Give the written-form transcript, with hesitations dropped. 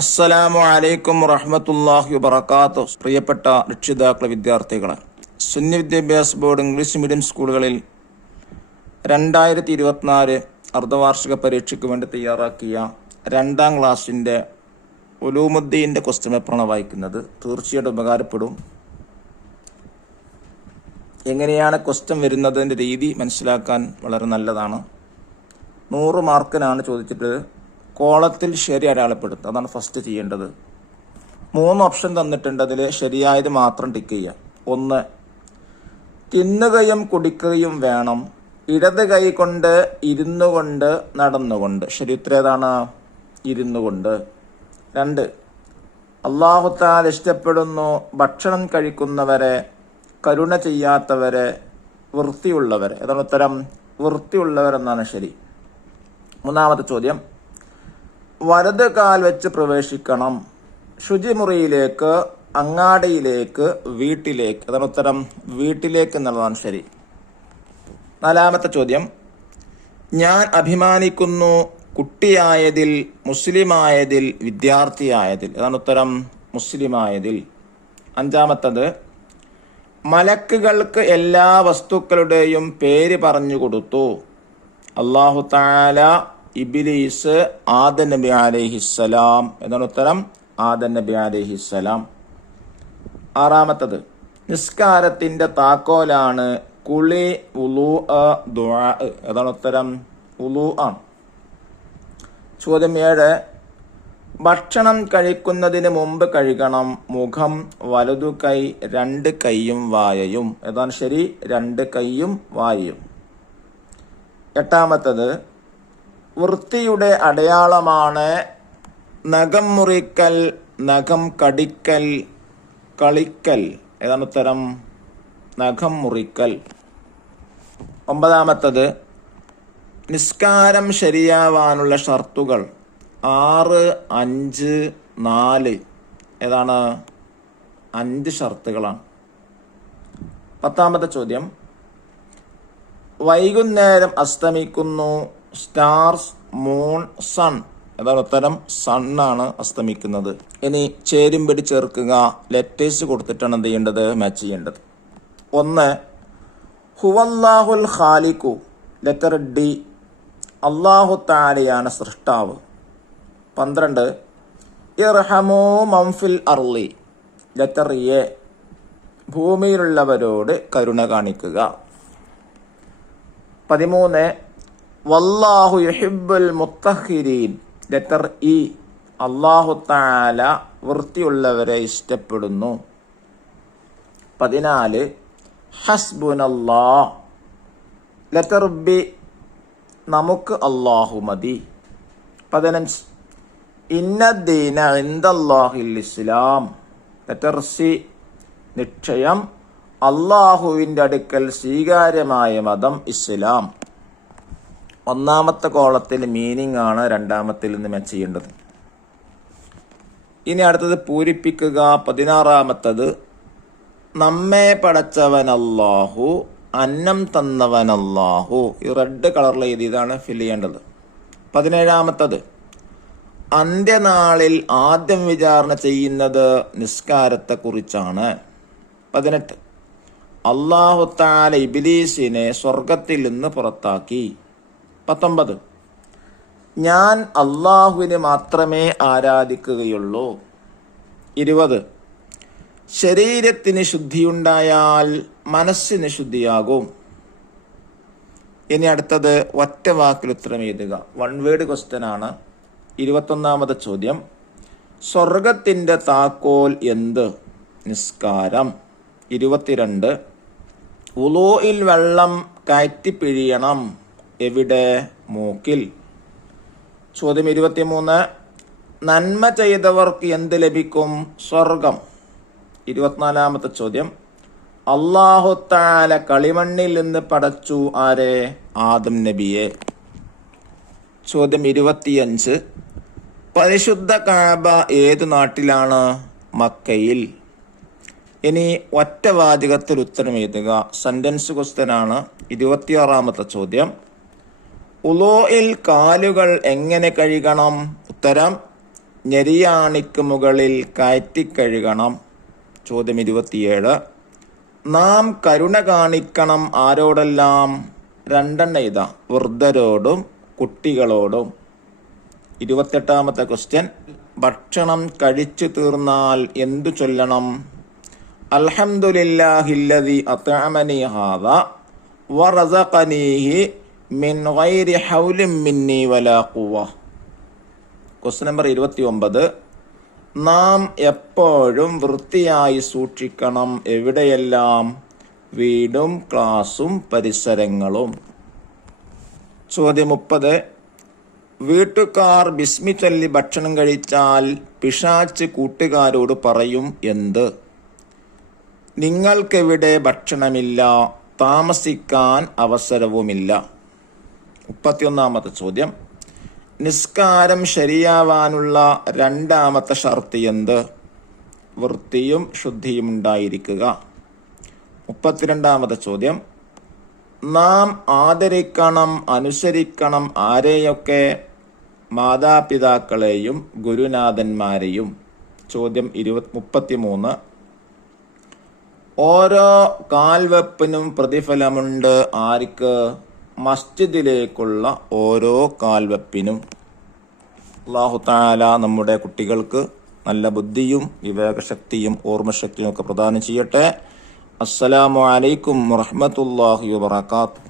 അസ്സലാമു അലൈക്കും വറഹ്മത്തുള്ളാഹി വബറകാതുഹു. പ്രിയപ്പെട്ട രക്ഷിതാക്കളെ, വിദ്യാർത്ഥികളെ, സുന്നി വിദ്യാഭ്യാസ ബോർഡ് ഇംഗ്ലീഷ് മീഡിയം സ്കൂളുകളിൽ 2024 അർദ്ധവാർഷിക പരീക്ഷയ്ക്ക് വേണ്ടി തയ്യാറാക്കിയ 2ാം ക്ലാസ്സിൻ്റെ ഉലൂമുദ്ദീൻ്റെ ക്വസ്റ്റ്യൻ പേപ്പറാണ് വായിക്കുന്നത്. തീർച്ചയായിട്ടും ഉപകാരപ്പെടും. എങ്ങനെയാണ് ക്വസ്റ്റ്യൻ വരുന്നതിൻ്റെ രീതി മനസ്സിലാക്കാൻ വളരെ നല്ലതാണ്. 100 മാർക്കിനാണ് ചോദിച്ചിട്ട് കോളത്തിൽ ശരി അടയാളപ്പെടുത്തുക. അതാണ് ഫസ്റ്റ് ചെയ്യേണ്ടത്. 3 ഓപ്ഷൻ തന്നിട്ടുണ്ട്. അതിൽ ശരിയായത് മാത്രം ടിക്ക് ചെയ്യുക. 1, തിന്നുകയും കുടിക്കുകയും വേണം. ഇടത് കൈ കൊണ്ട് ഇരുന്നു കൊണ്ട് നടന്നുകൊണ്ട്. ശരി ഉത്തരം ഏതാണ്? ഇരുന്നു കൊണ്ട്. 2, അല്ലാഹു തആല ഇഷ്ടപ്പെടുന്നു ഭക്ഷണം കഴിക്കുന്നവരെ, കരുണ ചെയ്യാത്തവരെ, വൃത്തിയുള്ളവരെ. ഏതാണ് ഉത്തരം? വൃത്തിയുള്ളവരെന്നാണ് ശരി. 3ാമത്തെ ചോദ്യം, വലത് കാൽ വെച്ച് പ്രവേശിക്കണം. ശുചിമുറിയിലേക്ക്, അങ്ങാടിയിലേക്ക്, വീട്ടിലേക്ക്. അതാണ് ഉത്തരം. വീട്ടിലേക്ക് എന്നുള്ളതാണ് ശരി. 4ാമത്തെ ചോദ്യം, ഞാൻ അഭിമാനിക്കുന്നു കുട്ടിയായതിൽ, മുസ്ലിമായതിൽ, വിദ്യാർത്ഥിയായതിൽ. അതാണ് ഉത്തരം. മുസ്ലിമായതിൽ. 5ാമത്തത്, മലക്കുകൾക്ക് എല്ലാ വസ്തുക്കളുടെയും പേര് പറഞ്ഞു കൊടുത്തു. അല്ലാഹു തആല, ഇബ്ലീസ്, ആദം നബി അലൈഹിസ്സലാം. എന്നാണ് ഉത്തരം. ആദം നബി അലൈഹിസ്സലാം. 6ാമത്തത്, നിസ്കാരത്തിന്റെ താക്കോലാണ് കുളി, വുളൂ, ദുആ. അതാണ് ഉത്തരം. വുളൂ ആണ്. ചോദ്യം 7, ഭക്ഷണം കഴിക്കുന്നതിന് മുമ്പ് കഴുകണം മുഖം, വലതു കൈ, 2 കൈയും വായയും. ഏതാണ് ശരി? 2 കൈയും വായയും. 8ാമത്തത്, വൃത്തിയുടെ അടയാളമാണ് നഖം മുറിക്കൽ, നഖം കടിക്കൽ, കളിക്കൽ. ഏതാണ് ഉത്തരം? നഖം മുറിക്കൽ. 9ാമത്തത്, നിസ്കാരം ശരിയാവാനുള്ള ഷർത്തുകൾ 6, 5, 4. ഏതാണ്? 5 ഷർത്തുകളാണ്. 10ാമത്തെ ചോദ്യം, വൈകുന്നേരം അസ്തമിക്കുന്നു. Stars, moon, sun. ഏതാണ് ഉത്തരം? സണ്ണാണ് അസ്തമിക്കുന്നത്. ഇനി ചേരുംപടി ചേർക്കുക. ലെറ്റേഴ്സ് കൊടുത്തിട്ടാണ് എന്ത് ചെയ്യേണ്ടത്? മാച്ച് ചെയ്യേണ്ടത്. 1, ഹുവല്ലാഹുൽ ഖാലിഖു. ലെറ്റർ ഡി, അല്ലാഹു തആലയാണ് സൃഷ്ടാവ്. 12, ഇർഹമൂ മൻഫിൽ അർളി. ലെറ്റർ എ, ഭൂമിയിലുള്ളവരോട് കരുണ കാണിക്കുക. 13, വല്ലാഹു യുഹിബ്ബുൽ മുത്തഹിരീൻ. ലെറ്റർ ഇ, അല്ലാഹു തആല വൃത്തിയുള്ളവരെ ഇഷ്ടപ്പെടുന്നു. 14, ഹസ്ബുനല്ലാഹ്. ലെറ്റർ ബി, നമുക്ക് അല്ലാഹു മതി. 15, ഇന്നദ്ദീന ഇൻദല്ലാഹിൽ ഇസ്ലാം. ലെറ്റർ സി, നിശ്ചയം അല്ലാഹുവിൻ്റെ അടുക്കൽ സ്വീകാര്യമായ മതം ഇസ്ലാം. 1ാമത്തെ കോളത്തിൽ മീനിങ് ആണ് 2ാമത്തിൽ നിന്ന് മാച്ച് ചെയ്യേണ്ടത്. ഇനി അടുത്തത് പൂരിപ്പിക്കുക. 16ാമത്തത്, നമ്മെ പടച്ചവൻ അല്ലാഹു, അന്നം തന്നവൻ അല്ലാഹു. ഈ റെഡ് കളറിൽ എഴുതിയതാണ് ഫിൽ ചെയ്യേണ്ടത്. 17ാമത്തത്, അന്ത്യനാളിൽ ആദ്യം വിചാരണ ചെയ്യുന്നത് നിസ്കാരത്തെ കുറിച്ചാണ്. 18, അല്ലാഹു തആല ഇബ്ലീസിനെ സ്വർഗത്തിൽ നിന്ന് പുറത്താക്കി. 19, ഞാൻ അല്ലാഹുവിനെ മാത്രമേ ആരാധിക്കുകയുള്ളൂ. 20, ശരീരത്തിന് ശുദ്ധിയുണ്ടായാൽ മനസ്സിന് ശുദ്ധിയാകും. ഇനി അടുത്തത് ഒറ്റ വാക്കിൽ ഉത്തരം എഴുതുക. 1 വേർഡ് ക്വസ്റ്റ്യൻ ആണ്. 21ാമത്തെ ചോദ്യം, സ്വർഗത്തിന്റെ താക്കോൽ എന്ത്? നിസ്കാരം. 22, വുളൂഇൽ വെള്ളം കയറ്റി പിഴിയണം. എവിടെ? മൂക്കിൽ. ചോദ്യം 23, നന്മ ചെയ്തവർക്ക് എന്ത് ലഭിക്കും? സ്വർഗം. 24ാമത്തെ ചോദ്യം, അല്ലാഹു തആല കളിമണ്ണിൽ നിന്ന് പടച്ചു ആരെ? ആദം നബിയെ. ചോദ്യം 25, പരിശുദ്ധ കഅബ ഏത് നാട്ടിലാണ്? മക്കയിൽ. ഇനി ഒറ്റ വാചകത്തിൽ ഉത്തരം എഴുതുക. സെന്റൻസ് ക്വസ്റ്റ്യൻ ആണ്. 26ാമത്തെ ചോദ്യം, ഉളൂഇൽ കാലുകൾ എങ്ങനെ കഴുകണം? ഉത്തരം, ഞെരിയാണിക്ക് മുകളിൽ കയറ്റിക്കഴുകണം. ചോദ്യം 27. നാം കരുണ കാണിക്കണം ആരോടെല്ലാം? രണ്ടെണ്ണം ഇതാ, വൃദ്ധരോടും കുട്ടികളോടും. 28ാമത്തെ ക്വസ്റ്റ്യൻ, ഭക്ഷണം കഴിച്ചു തീർന്നാൽ എന്തു ചൊല്ലണം? അൽഹംദുലില്ലാഹില്ലദി അത്അമനി ഹാദാ വറസഖനീഹി മിൻ ഗൈരി ഹൗലിൻ മിന്നി വലാ ഖുവ്വ. Question number 29. നാം എപ്പോഴും വൃത്തിയായി സൂക്ഷിക്കണം. എവിടെയെല്ലാം? വീടും ക്ലാസും പരിസരങ്ങളും. ചോദ്യം 30. വീട്ടുകാർ ബിസ്മി ചൊല്ലി ഭക്ഷണം കഴിച്ചാൽ പിശാച് കൂട്ടുകാരോട് പറയും എന്ത്? നിങ്ങൾക്കെവിടെ ഭക്ഷണമില്ല, താമസിക്കാൻ അവസരവുമില്ല. 31ാമത്തെ ചോദ്യം, നിസ്കാരം ശരിയാവാനുള്ള രണ്ടാമത്തെ ഷർത്ത് എന്ത്? വൃത്തിയും ശുദ്ധിയും ഉണ്ടായിരിക്കുക. 32ാമത്തെ ചോദ്യം, നാം ആദരിക്കണം, അനുസരിക്കണം ആരെയൊക്കെ? മാതാപിതാക്കളെയും ഗുരുനാഥന്മാരെയും. ചോദ്യം 33. ഓരോ കാൽവെപ്പിനും പ്രതിഫലമുണ്ട്. ആർക്ക്? മസ്ജിദിലേക്കുള്ള ഓരോ കാൽവെപ്പിനും. അല്ലാഹു തആല നമ്മുടെ കുട്ടികൾക്ക് നല്ല ബുദ്ധിയും വിവേകശക്തിയും ഓർമ്മശക്തിയും ഒക്കെ പ്രദാനം ചെയ്യട്ടെ. അസ്സലാമു അലൈക്കും വറഹ്മത്തുള്ളാഹി വബറകാതുഹു.